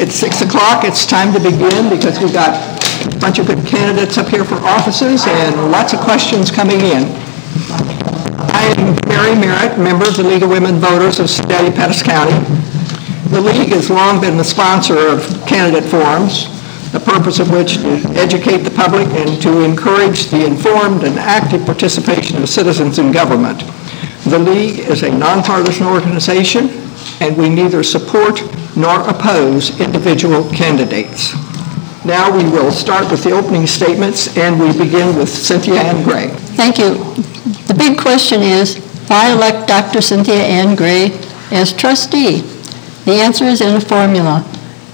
It's 6 o'clock. It's time to begin because we've got a bunch of good candidates up here for offices and lots of questions coming in. I am Mary Merritt, member of the League of Women Voters of Sedalia, Pettis County. The League has long been the sponsor of candidate forums, the purpose of which is to educate the public and to encourage the informed and active participation of citizens in government. The League is a nonpartisan organization, and we neither support nor oppose individual candidates. Now we will start with the opening statements, and we begin with Cynthia Ann Gray. Thank you. The big question is, why elect Dr. Cynthia Ann Gray as trustee? The answer is in a formula.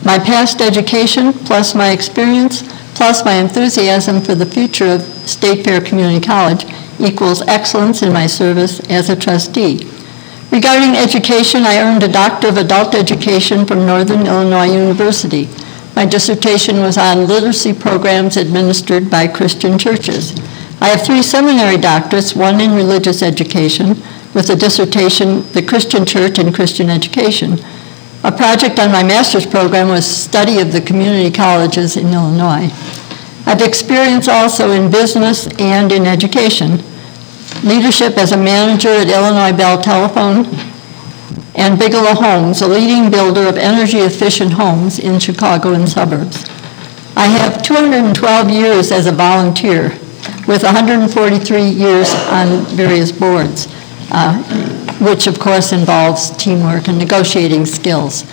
My past education, plus my experience, plus my enthusiasm for the future of State Fair Community College equals excellence in my service as a trustee. Regarding education, I earned a Doctor of Adult Education from Northern Illinois University. My dissertation was on literacy programs administered by Christian churches. I have 3 seminary doctorates, one in religious education, with a dissertation, The Christian Church and Christian Education. A project on my master's program was study of the community colleges in Illinois. I've experience also in business and in education. Leadership as a manager at Illinois Bell Telephone and Bigelow Homes, a leading builder of energy-efficient homes in Chicago and suburbs. I have 212 years as a volunteer, with 143 years on various boards, which of course involves teamwork and negotiating skills.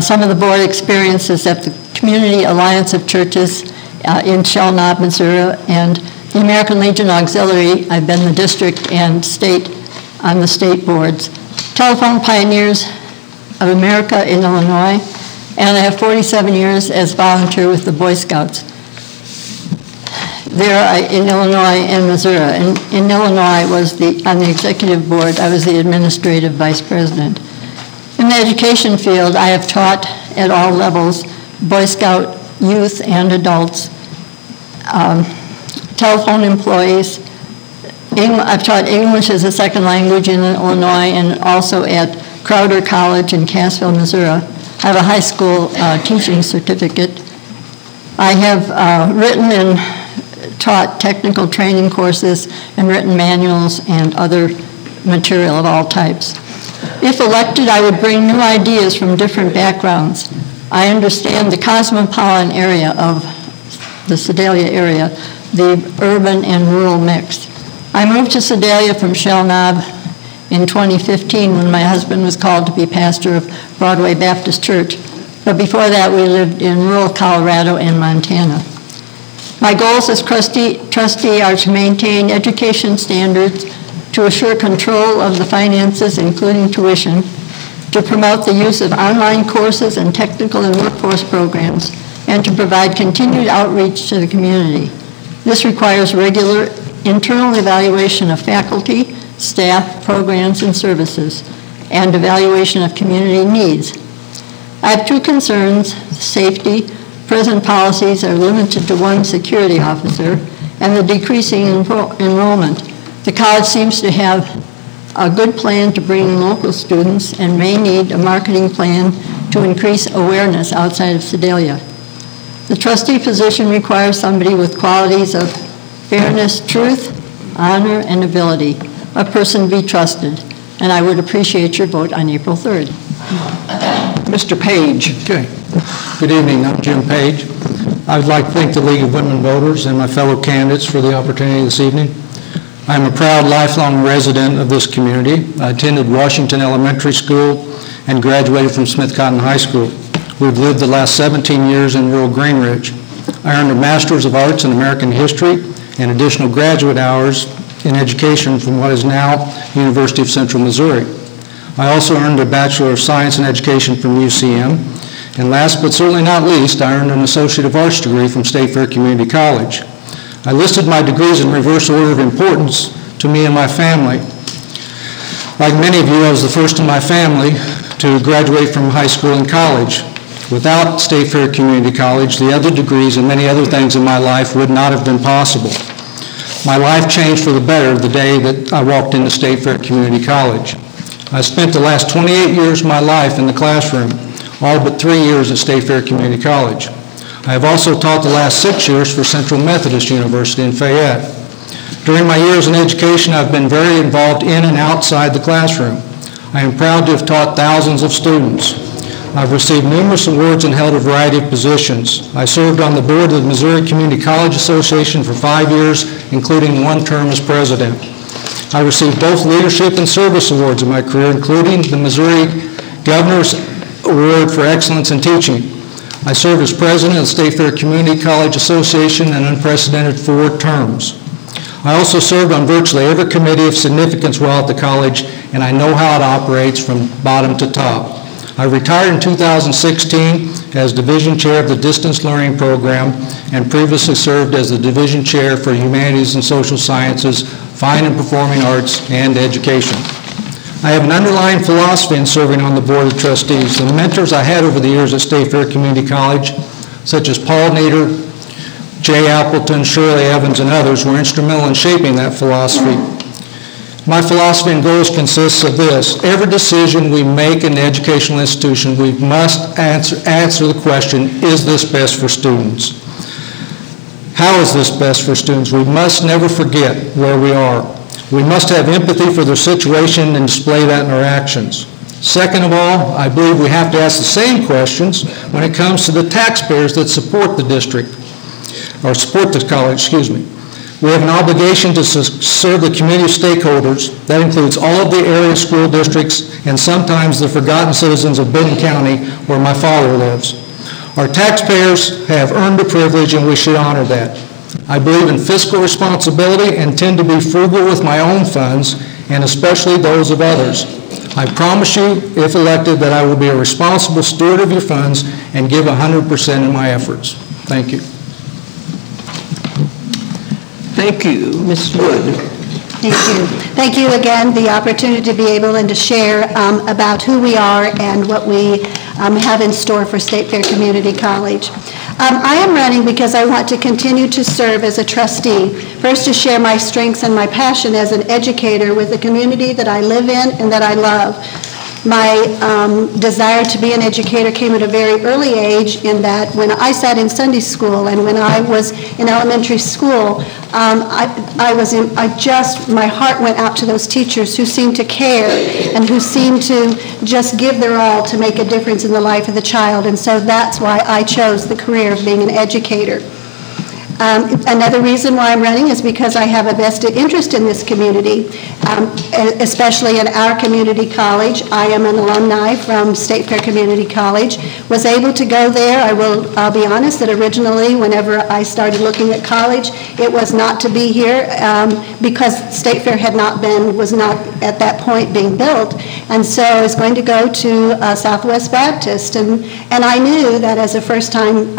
Some of the board experiences at the Community Alliance of Churches in Shell Knob, Missouri, and the American Legion Auxiliary. I've been the district and state on the state boards. Telephone Pioneers of America in Illinois, and I have 47 years as volunteer with the Boy Scouts. There in Illinois and Missouri. And in Illinois, I was on the executive board. I was the administrative vice president. In the education field, I have taught at all levels, Boy Scout youth and adults, telephone employees. I've taught English as a second language in Illinois and also at Crowder College in Cassville, Missouri. I have a high school teaching certificate. I have written and taught technical training courses and written manuals and other material of all types. If elected, I would bring new ideas from different backgrounds. I understand the cosmopolitan area of the Sedalia area, the urban and rural mix. I moved to Sedalia from Shell Knob in 2015 when my husband was called to be pastor of Broadway Baptist Church. But before that, we lived in rural Colorado and Montana. My goals as trustee are to maintain education standards, to assure control of the finances, including tuition, to promote the use of online courses and technical and workforce programs, and to provide continued outreach to the community. This requires regular internal evaluation of faculty, staff, programs, and services, and evaluation of community needs. I have 2 concerns: safety. Present policies are limited to 1 security officer, and the decreasing enrollment. The college seems to have a good plan to bring in local students and may need a marketing plan to increase awareness outside of Sedalia. The trustee position requires somebody with qualities of fairness, truth, honor, and ability, a person to be trusted, and I would appreciate your vote on April 3rd. Mr. Page. Okay. Good evening. I'm Jim Page. I would like to thank the League of Women Voters and my fellow candidates for the opportunity this evening. I am a proud lifelong resident of this community. I attended Washington Elementary School and graduated from Smith Cotton High School. We've lived the last 17 years in rural Greenridge. I earned a Master's of Arts in American History and additional graduate hours in education from what is now University of Central Missouri. I also earned a Bachelor of Science in Education from UCM. And last but certainly not least, I earned an Associate of Arts degree from State Fair Community College. I listed my degrees in reverse order of importance to me and my family. Like many of you, I was the first in my family to graduate from high school and college. Without State Fair Community College, the other degrees and many other things in my life would not have been possible. My life changed for the better the day that I walked into State Fair Community College. I spent the last 28 years of my life in the classroom, all but 3 years at State Fair Community College. I have also taught the last 6 years for Central Methodist University in Fayette. During my years in education, I've been very involved in and outside the classroom. I am proud to have taught thousands of students. I've received numerous awards and held a variety of positions. I served on the board of the Missouri Community College Association for 5 years, including 1 term as president. I received both leadership and service awards in my career, including the Missouri Governor's Award for Excellence in Teaching. I served as president of the State Fair Community College Association an unprecedented 4 terms. I also served on virtually every committee of significance while at the college, and I know how it operates from bottom to top. I retired in 2016 as Division Chair of the Distance Learning Program and previously served as the Division Chair for Humanities and Social Sciences, Fine and Performing Arts, and Education. I have an underlying philosophy in serving on the Board of Trustees. The mentors I had over the years at State Fair Community College, such as Paul Nieder, Jay Appleton, Shirley Evans, and others, were instrumental in shaping that philosophy. My philosophy and goals consists of this. Every decision we make in the educational institution, we must answer the question, is this best for students? How is this best for students? We must never forget where we are. We must have empathy for their situation and display that in our actions. Second of all, I believe we have to ask the same questions when it comes to the taxpayers that support the district, or support the college, excuse me. We have an obligation to serve the community stakeholders. That includes all of the area school districts and sometimes the forgotten citizens of Benton County, where my father lives. Our taxpayers have earned the privilege, and we should honor that. I believe in fiscal responsibility and tend to be frugal with my own funds, and especially those of others. I promise you, if elected, that I will be a responsible steward of your funds and give 100% in my efforts. Thank you. Thank you. Ms. Wood. Thank you. Thank you again, the opportunity to be able and to share about who we are and what we have in store for State Fair Community College. I am running because I want to continue to serve as a trustee. First, to share my strengths and my passion as an educator with the community that I live in and that I love. My desire to be an educator came at a very early age, in that when I sat in Sunday school and when I was in elementary school, my heart went out to those teachers who seemed to care and who seemed to just give their all to make a difference in the life of the child. And so that's why I chose the career of being an educator. Another reason why I'm running is because I have a vested interest in this community, especially in our community college. I am an alumni from State Fair Community College, was able to go there. I'll be honest that originally, whenever I started looking at college, it was not to be here because State Fair was not at that point being built. And so I was going to go to Southwest Baptist, and I knew that as a first-time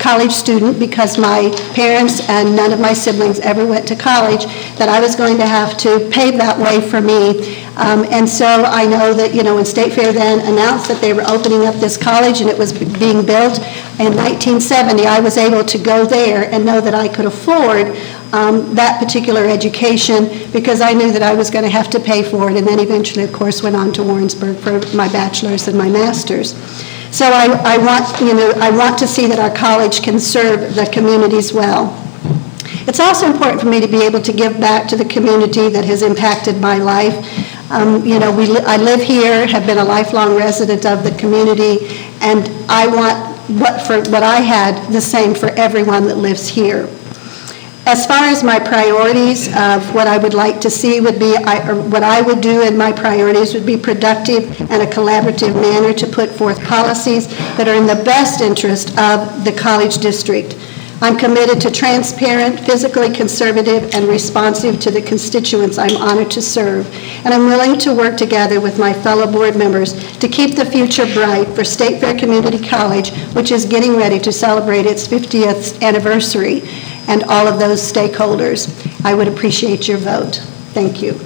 college student, because my parents and none of my siblings ever went to college, that I was going to have to pave that way for me. And so I know that, when State Fair then announced that they were opening up this college and it was being built in 1970, I was able to go there and know that I could afford that particular education, because I knew that I was going to have to pay for it, and then eventually, of course, went on to Warrensburg for my bachelor's and my master's. So I want to see that our college can serve the communities well. It's also important for me to be able to give back to the community that has impacted my life. I live here, have been a lifelong resident of the community, and I want what I had the same for everyone that lives here. As far as my priorities of what I would like to see would be, what I would do in my priorities would be productive and a collaborative manner to put forth policies that are in the best interest of the college district. I'm committed to transparent, physically conservative, and responsive to the constituents I'm honored to serve. And I'm willing to work together with my fellow board members to keep the future bright for State Fair Community College, which is getting ready to celebrate its 50th anniversary, and all of those stakeholders. I would appreciate your vote. Thank you.